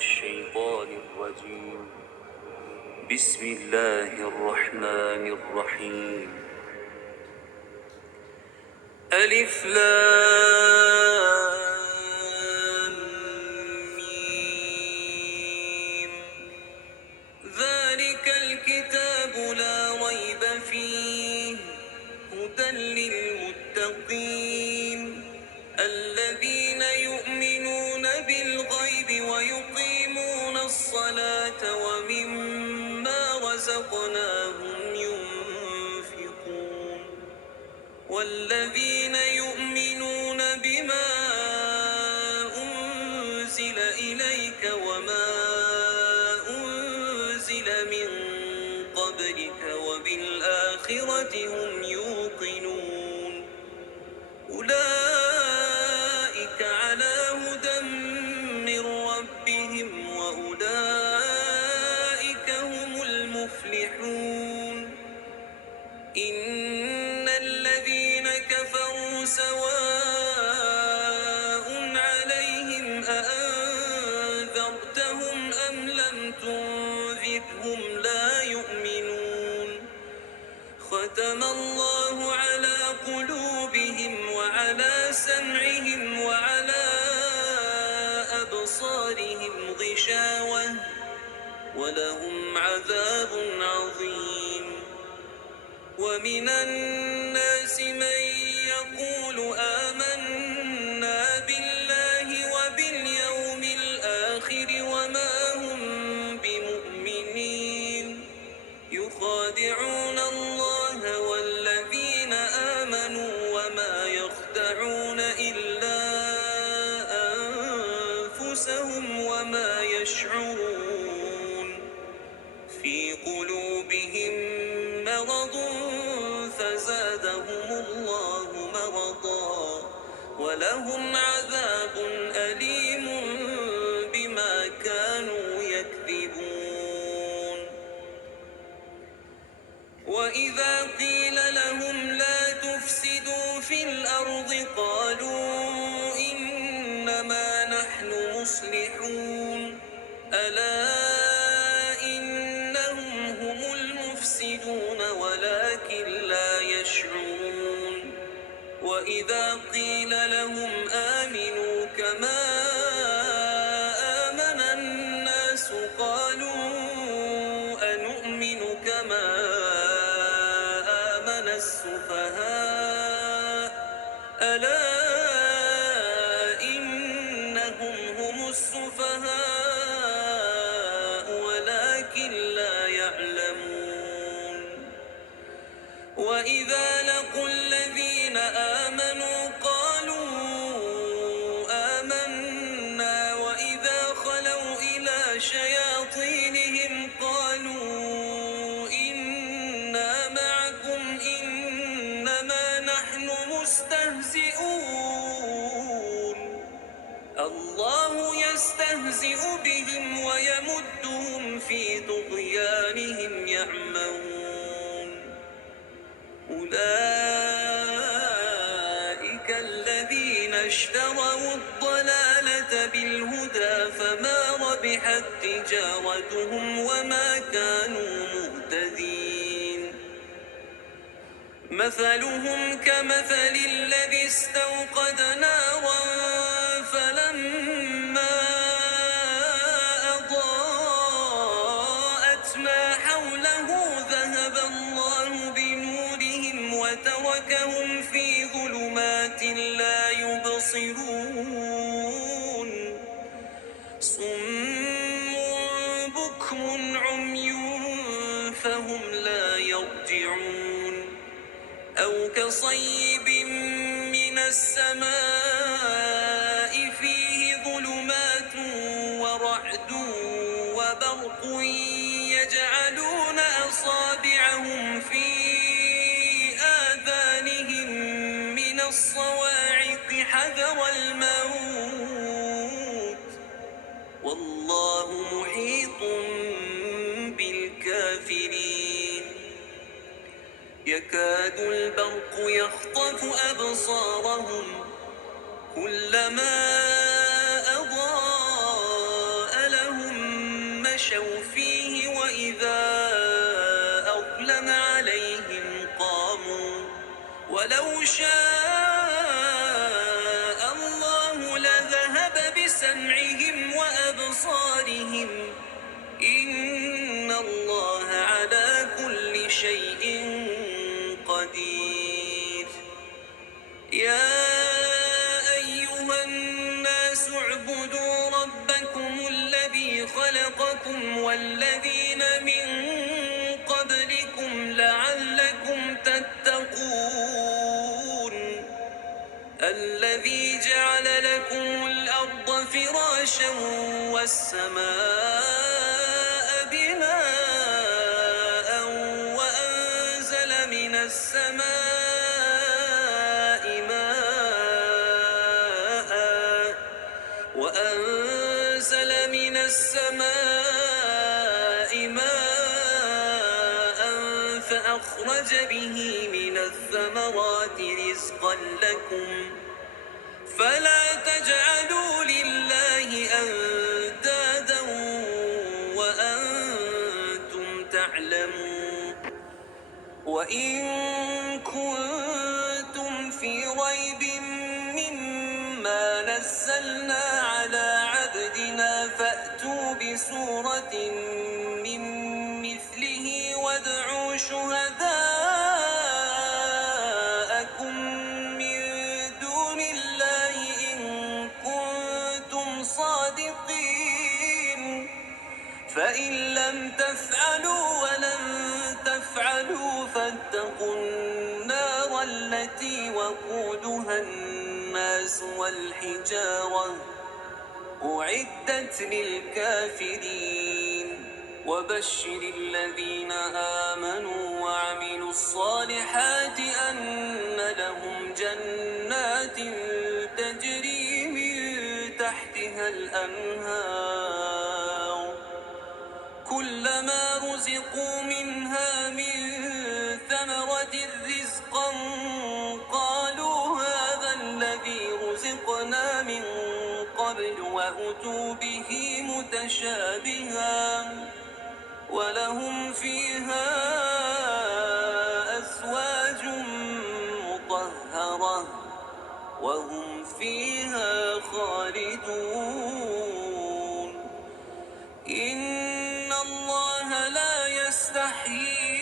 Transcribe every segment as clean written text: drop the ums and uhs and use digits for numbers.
الشيطان الرجيم. بسم الله الرحمن الرحيم. ألف لام ميم. ذلك الكتاب لا ريب فيه هدى للمتقين الذين يؤمنون بالغيب ويقيمون الصلاة ومما رزقناهم ينفقون والذين يؤمنون بما أنزل إليك وما أنزل من قبلك وبالآخرة هم يوقنون أولئك على هدى من ربهم وأولئك هم المفلحون. إن الذين كفروا سواء عليهم أأنذرتهم أم لم تنذرهم لا يؤمنون. ختم الله على قلوبهم وعلى سمعهم وعلى أبصارهم غشاوة ولهم عذاب عظيم. ومن الناس من يقول آمنا بالله وباليوم الآخر وما هم بمؤمنين يخادعون الله والذين آمنوا وما يخدعون إلا أنفسهم وما يشعرون. في قلوبهم مرض فزادهم الله مرضا ولهم عذاب أليم بما كانوا يكذبون. وإذا قيل لهم لا تفسدوا في الأرض قالوا إنما نحن مصلحون ألا إنهم هم المفسدون ولكن لا يشعرون. وإذا قيل لهم آمنوا كما آمن الناس قالوا أنؤمن كما آمن السفهاء ألا إنهم هم السفهاء ولكن لا يعلمون. وإذا لقوا الذين آمنوا قالوا آمنا وإذا خلوا إلى شياطينهم قالوا إنا معكم إنما نحن مستهزئون الله يستهزئ بهم ويمدهم في طغيانهم يعمهون. أولئك الذين اشتروا الضلالة بالهدى فما ربحت تجارتهم وما كانوا مهتدين. مثلهم كمثل الذي استوقد نارا فلما أضاءت ما حوله ذهب الله بنورهم وتركهم في ظلمات لا يبصرون. صم بكم عمي فهم لا يرجعون. أو كصيب من السماء فيه ظلمات ورعد وبرق يجعلون أصابعهم في آذانهم من الصواعق حذر الموت والله محيط بالكافرين. يكاد البرق يخطف أبصارهم كلما أضاء لهم مشوا فيه وإذا أظلم عليهم قاموا ولو شاء الله لذهب بسمعهم وأبصارهم إن الله على كل شيء قدير يا أيها الناس اعبدوا ربكم الذي خلقكم والذين من قبلكم لعلكم تتقون الذي جعل لكم الأرض فراشا والسماء بناء وأنزل من السماء ماء فأخرج به من الثمرات رزقا لكم فلا تجعلوا لله أندادا وأنتم تعلمون وإن كنتم في ريب مما نزلنا على عبدنا فأتوا بسورة من مثله وادعوا شهداءكم من دون الله إن كنتم صادقين فإن لم تفعلوا ولن تفعلوا فاتقوا النار التي وقودها الناس والحجارة أعدت للكافرين وبشر الذين آمنوا وعملوا الصالحات أن لهم جنات تجري من تحتها الأنهار كلما رزقوا منها من ثمرة رزقا قالوا هذا الذي رزقنا من قبل وأتوا به متشابها ولهم فيها أزواج مطهرة وهم فيها خالدون إن الله لا يستحيي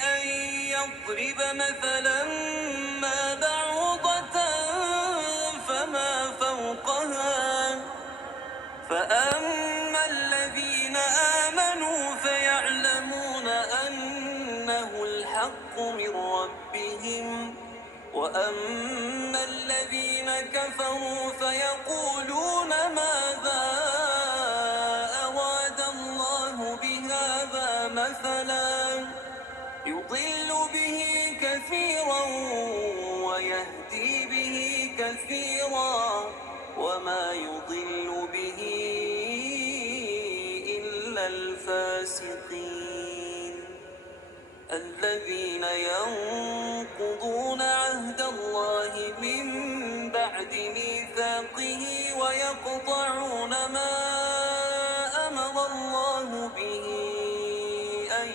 أن يضرب مثلا ما بعوضة فما فوقها فأما الذين آمنوا فيعلمون أنه الحق من ربهم وأما الذين كفروا فيقولون ماذا أراد الله بهذا مثلا يضل به كثيرا ويهدي به كثيرا وما يضل به إلا الفاسقين الذين ينقضون عهد الله من بعد ميثاقه ويقطعون ما أمر الله به أن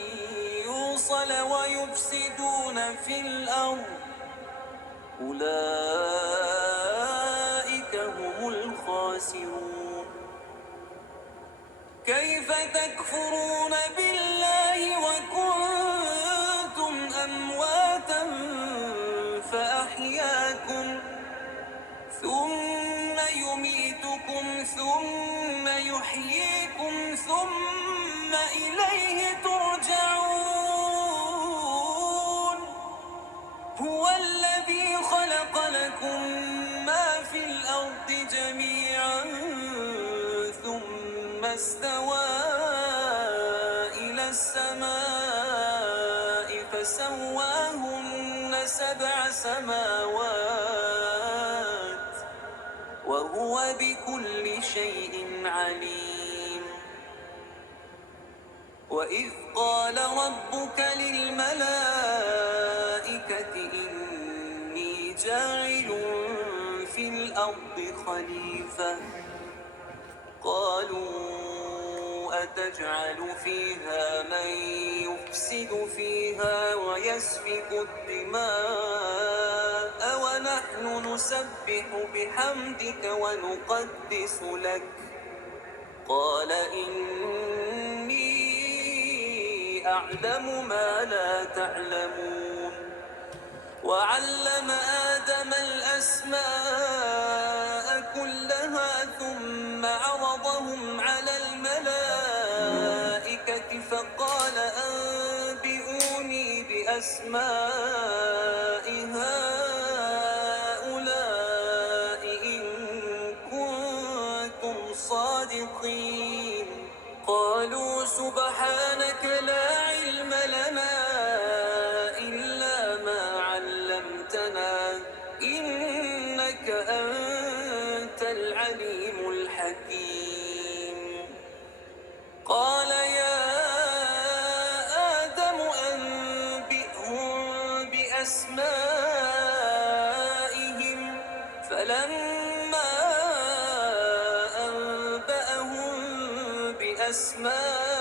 يوصل ويفسدون في الأرض أولئك هم الخاسرون كيف تكفرون بالله وكنتم أمواتا فأحياكم ثم يميتكم ثم يحييكم ثم إليه ترجعون هو الذي خلق لكم ما في الأرض جميعا ثم استوى إلى السماء فسواهن سبع سماوات وهو بكل شيء عليم وإذ قال ربك للملائكة إني جاعل في الأرض خليفة قالوا أتجعل فيها من يفسد فيها ويسفك الدماء ونحن نسبح بحمدك ونقدس لك قال إني أعلم ما لا تعلمون وعلم آدم الأسماء كلها ثم عرضهم على الملائكة فقال أنبئوني بأسماء هؤلاء إن كنتم صادقين قالوا سبحانك لا علم لنا إلا ما علمتنا إنك أنت العليم الحكيم قال يا آدم أنبئهم بأسمائهم فلما أنبأهم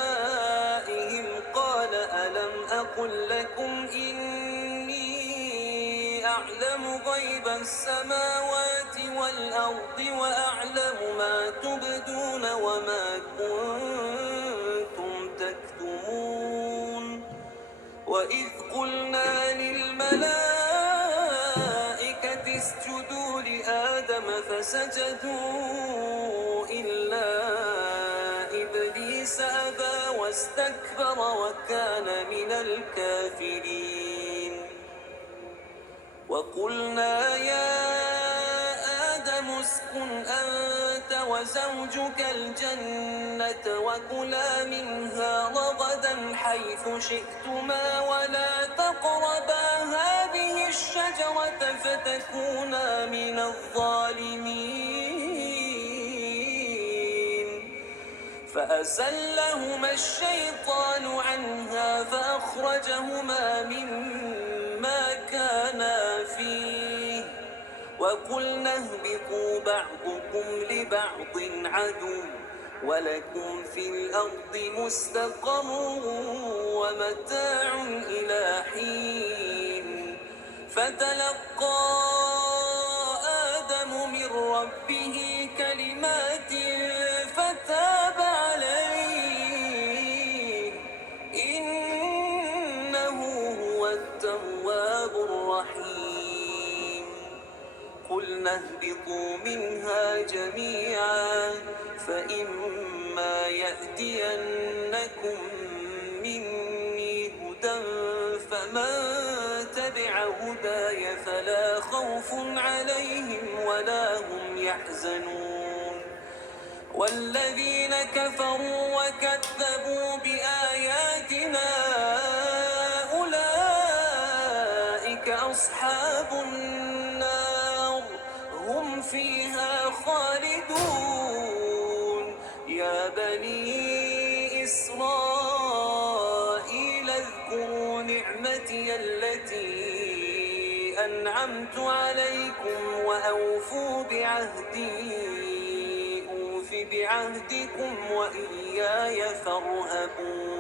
بأسمائهم قال ألم أقل لكم إني أعلم غيب السماوات والأرض وأعلم ما تبدون وما كنتم تكتمون وإذ قلنا للملائكة اسجدوا لآدم فسجدوا إلا إبليس أبى واستكبر وكان من الكافرين وقلنا يا آدم اسكن أنت وزوجك الجنة وكلا منها رغدا حيث شئتما ولا تقربا هذه الشجرة فتكونا من الظالمين فأزلهما الشيطان عنها فأخرجهما مما كانا فيه وقلنا اهبطوا بعضكم لبعض عدو ولكم في الأرض مستقر ومتاع إلى حين فتلقى آدم من ربه كلمات فتاب عليه إنه هو التواب الرحيم قلنا اهبطوا منها جميعا فإما يأتينكم مني هدى فمن تبع هداي فلا خوف عليهم ولا هم يحزنون والذين كفروا وكذبوا بآياتنا أولئك أصحاب النار هم فيها خالدون يا بني إسرائيل اذكروا نعمتي التي أنعمت عليكم وأوفوا بعهدي أوف بعهدكم وإياي فارهبون